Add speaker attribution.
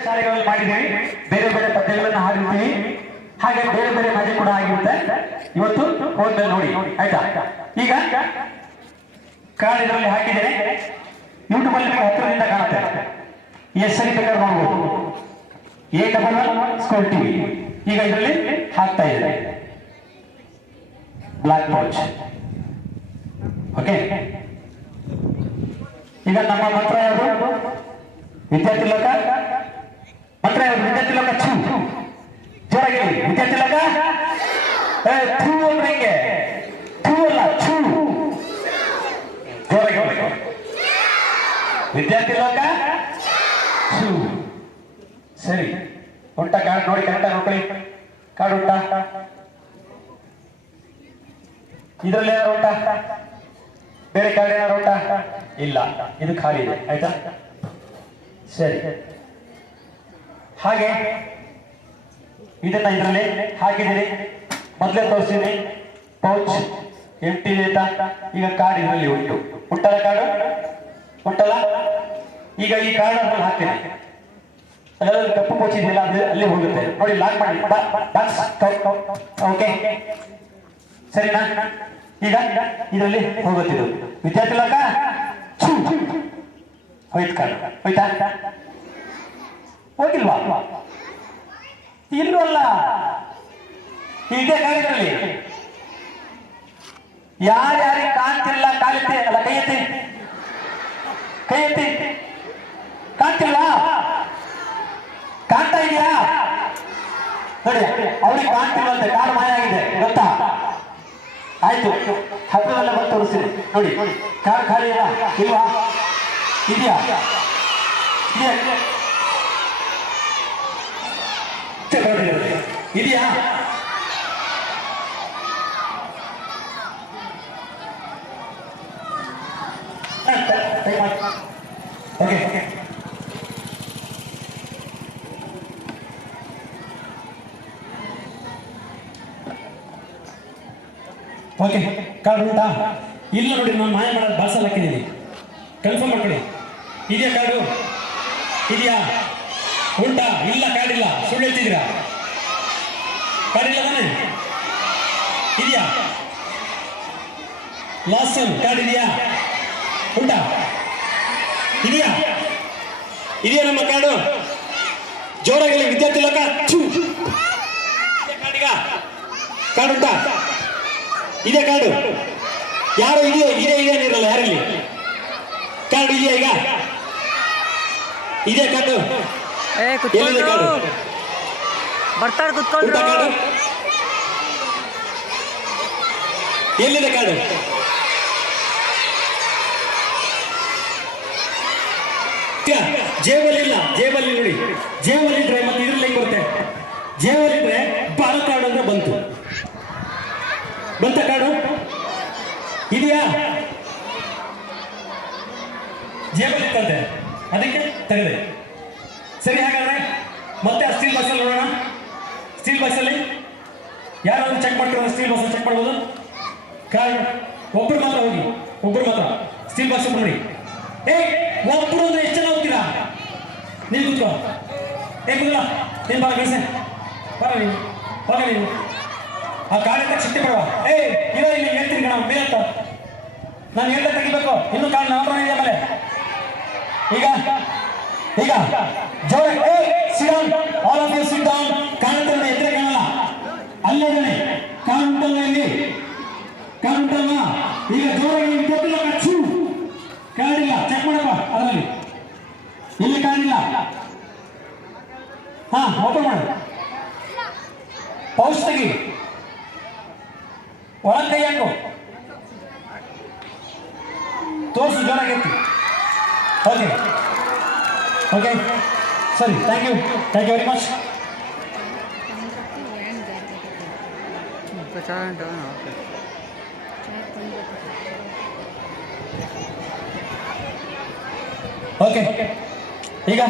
Speaker 1: ಶಾಲೆಗಳಲ್ಲಿ ಮಾಡಿದ್ದೀವಿ ಬೇರೆ ಬೇರೆ ಪದ್ಯಗಳನ್ನು ಹಾಡಿರ್ತೀವಿ ಹಾಗೆ ಬೇರೆ ಬೇರೆ ಮಜೆ ಕೂಡ ಆಗಿರುತ್ತೆ. ಇವತ್ತು ಹೋದ್ಮೇಲೆ ನೋಡಿ. ಆಯ್ತಾ? ಈಗ ಕಾರ್ಡ್ ಇದರಲ್ಲಿ ಹಾಕಿದ್ದೇನೆ. ಯೂಟ್ಯೂಬ್ ಅಲ್ಲಿ ನಿಮಗೆ ಹತ್ತಿರದಿಂದ ಕಾಣುತ್ತೆ. ಎಸ್ ಸರಿ ಬೇಕಾದ್ರೆ ನೋಡ್ಬೋದು. ಎ ಡಬಲ್ ಸ್ಕೂಲ್ ಟಿವಿ ಈಗ ಇದರಲ್ಲಿ ಹಾಕ್ತಾ ಇದೆ ಬ್ಲಾಕ್ ಪೌಚ್ ಓಕೆ? ಈಗ ನಮ್ಮ ಮಂತ್ರ ಯಾವುದು? ವಿದ್ಯಾರ್ಥಿ ಲೋಕ? ಮಂತ್ರ ವಿದ್ಯಾರ್ಥಿ ಲೋಕ ಛೂ. ಜೋರಾಗಿ. ವಿದ್ಯಾರ್ಥಿ ಲೋಕ ಥೂ ಅಂದ್ರೆ ಹೆಂಗೆ? ಥೂ ಅಲ್ಲ ಹೇಳಿ. ವಿದ್ಯಾರ್ಥಿ ಲೋಕ ಸರಿ. ಉಂಟ ಕಾರ್ಡ್ ನೋಡಿ ಕರೆಕ್ಟಾಗಿ ನೋಡ್ಕೊಳ್ಳಿ. ಕಾರ್ಡ್ ಉಂಟಾ? ಇದರಲ್ಲಿ ಯಾರು ಉಂಟಾ? ಬೇರೆ ಕಾರ್ಡ್ ಏನಾರು ಉಂಟಾ? ಇಲ್ಲ. ಇದು ಖಾಲಿ ಇದೆ. ಆಯ್ತಾ? ಸರಿ. ಹಾಗೆ ಇದನ್ನ ಇದರಲ್ಲಿ ಹಾಕಿದ್ದೀನಿ ಮೊದಲೇ ತೋರಿಸಿದ್ದೀನಿ ಪೌಚ್ ಎಂಟಿ ಅಂತ ಈಗ ಕಾರ್ಡ್ ಇದರಲ್ಲಿ ಉಂಟು. ಉಂಟಲ್ಲ ಕಾರ್ಡು ಉಂಟಲ್ಲ? ಈಗ ಈ ಕಾರ್ಡ್ ಅದ್ರಲ್ಲಿ ಹಾಕ್ತೀನಿ. ಅದರಲ್ಲಿ ಕಪ್ಪು ಪೌಚ್ ಇದೆಯಲ್ಲ, ಅದು ಅಲ್ಲಿ ಹೋಗುತ್ತೆ. ನೋಡಿ ಲಾಕ್ ಮಾಡಿ. ಓಕೆ ಸರಿನಾ? ಈಗ ಇದರಲ್ಲಿ ಹೋಗುತ್ತಿದ್ದು ವಿದ್ಯಾರ್ಥಿ ಲೋಕ. ಹೋಯ್ತು ಕಾರ್ಡ್ ಹೋಯ್ತಾ? ಹೋಗಿಲ್ವಾ? ಇಲ್ವಲ್ಲ ಇದೆ ಕಾರ್ಯದಲ್ಲಿ ಯಾರ್ಯಾರಿಗೆ ಕಾಣ್ತಿಲ್ಲ ಕಾಲಿತೆ ಅಲ್ಲ ಕೈ ಎತ್ತಿ ಕೈ ಕಾಣ್ತಿಲ್ಲ ಕಾಣ್ತಾ ಇದೆಯಾ? ನೋಡಿ, ಅವ್ರಿಗೆ ಕಾಣ್ತಿಲ್ಲ ಅಂತ ಕಾಲು ಮಾಯ ಆಗಿದೆ, ಗೊತ್ತಾ? ಆಯ್ತು. ಹತ್ತಿರದಲ್ಲೇ ಬಂದು ತೋರಿಸ್ತೀನಿ. ನೋಡಿ ಕಾರ್ ಖಾಲಿ ಇಲ್ಲ ಇಲ್ವಾ? ಇದೆಯಾ? ಇದೆಯಾ? ಚಕ್ರವರ್ತಿ ಇದೆಯಾ? Okay okay. ಓಕೆ ಕಾರ್ಡ್ ಉಂಟಾ? ಇಲ್ಲ ನೋಡಿ, ನಾನು ಮಾಯ ಮಾಡೋದು ಬಾಸಲ್ಲಿ ಹಾಕಿದ್ದೀನಿ ಕನ್ಫರ್ಮ್ ಮಾಡ್ಕೊಳ್ಳಿ. ಇದೆಯಾ ಕಾರ್ಡು ಇದೆಯಾ? ಉಂಟಾ? ಇಲ್ಲ ಕಾರ್ಡ್ ಇಲ್ಲ ಹೇಳ್ತಿದ್ದೀರಾ ಕಾರ್ಡ್ ಇಲ್ಲ ಇದೆಯಾ ಲಾಸ್ಟ್ ಟೈಮ್ ಕಾರ್ಡ್ ಇದೆಯಾ ಉಂಟಾ ಇದೆಯಾ ಇದೆಯಾ ನಮ್ಮ ಕಾರ್ಡು ಜೋರಾಗಿ ವಿದ್ಯಾರ್ಥಿ ಲೋಕ. ಕಾರ್ಡ್ ಈಗ. ಕಾರ್ಡ್ ಉಂಟಾ? ಇದೆ ಕಾರ್ಡು ಯಾರು ಇದೆಯೋ ಇದೆ ಇದೆ ನೀರಲ್ಲ ಯಾರಲ್ಲಿ? ಕಾರ್ಡು ಇದೆಯಾ ಈಗ? ಇದೆ ಕಾರ್ಡು
Speaker 2: ಏ
Speaker 1: ಎಲ್ಲಿದೆ ಕಾರ್ಡು
Speaker 2: ಬರ್ತಾರೆ ಕುತ್ಕೊಂಡು
Speaker 1: ಉಂಟಾ ಎಲ್ಲಿದೆ ಕಾಡು? ಜೇಬಲ್ಲಿ ಇಲ್ಲ, ಜೇಬಲ್ಲಿ ನೋಡಿ. ಜೇಬಲ್ಲಿ ಇದ್ರೆ ಮತ್ತೆ ಇದ್ರಲ್ಲಿ ಹೆಂಗ್ ಬರುತ್ತೆ. ಜೇಬಲ್ಲಿ ಇದ್ರೆ ಬಾರ ಕಾಡು ಅಂದ್ರೆ ಬಂತು. ಬಂತ ಕಾಡು? ಇದೆಯಾ? ಜೇಬಲ್ಲಿ ಅದಕ್ಕೆ ತೆಗೆದೆ. ಸರಿ, ಹಾಗಾದ್ರೆ ಮತ್ತೆ ಆ ಸ್ಟೀಲ್ ಬಸ್ಸಲ್ಲಿ ನೋಡೋಣ ಸ್ಟೀಲ್ ಬಸ್ಸಲ್ಲಿ ಯಾರಾದ್ರೂ ಚೆಕ್ ಮಾಡ್ತಾರೆ ಸ್ಟೀಲ್ ಬಸ್ ಚೆಕ್ ಮಾಡ್ಬೋದು? ಕಾರಣ ಒಬ್ರು ಮಾತ್ರ ಹೋಗಿ. ಒಬ್ರು ಮಾತ್ರ. ಸ್ಟೀಲ್ ಬಸ್ ನೋಡಿ ಏ ಒಬ್ರು ಅಂದ್ರೆ ಎಷ್ಟು ಜನ ಹೋಗ್ತೀರಾ? ನೀವು ಕೂತ್ಕೋ. ಏ ಕೂದಲ ನೀನು ಬರ ಕಳಿಸೆ ಬರ ಹೋಗ ನೀವು ಆ ಕಾರ್ಡ್ ಶಕ್ತಿ ಬರುವ ಏ ಇಲ್ಲ ಇಲ್ಲಿ ಹೇಳ್ತೀನಿ ಕಣ ಮೇಲೆ ಅಂತ ನಾನು ಹೇಳ್ದೆ ತೆಗಿಬೇಕು. ಇನ್ನು ಕಾರಣ ನಮ್ಮ ಇದೆ ಆಮೇಲೆ ಈಗ ಈಗ. ಜೋರ ಏ sit down. All of you sit down ಕಾಣುತ್ತೆ ನೋಡಿ, ಎದುರೇ ಕಾಣಲ್ಲ ಅಲ್ಲೇ ಇದ್ದಾನೆ ಕಾಣುತ್ತಲ್ಲ ಇಲ್ಲಿ ಕಾಣುತ್ತಲ್ಲ ಈಗ ಜೋರಾಗಿ ವಿದ್ಯಾರ್ಥಿ ಕಚ್ಚು. ಕಾಣಿಲ್ಲ ಚೆಕ್ ಮಾಡಪ್ಪ, ಅದರಲ್ಲಿ. ಇಲ್ಲಿ ಕಾಣಿಲ್ಲ ಹಾ ಓಪನ್ ಮಾಡು. ಪೌಚ್ ತೆಗಿ. ಒಳಗ್ ಕೈ ಹಾಕು. ತೋರಿಸು, ಜೋರಾಗಿ ಎತ್ತಿ. ಓಕೆ ಓಕೆ ಸರಿ thank you thank you very much okay ಈಗ?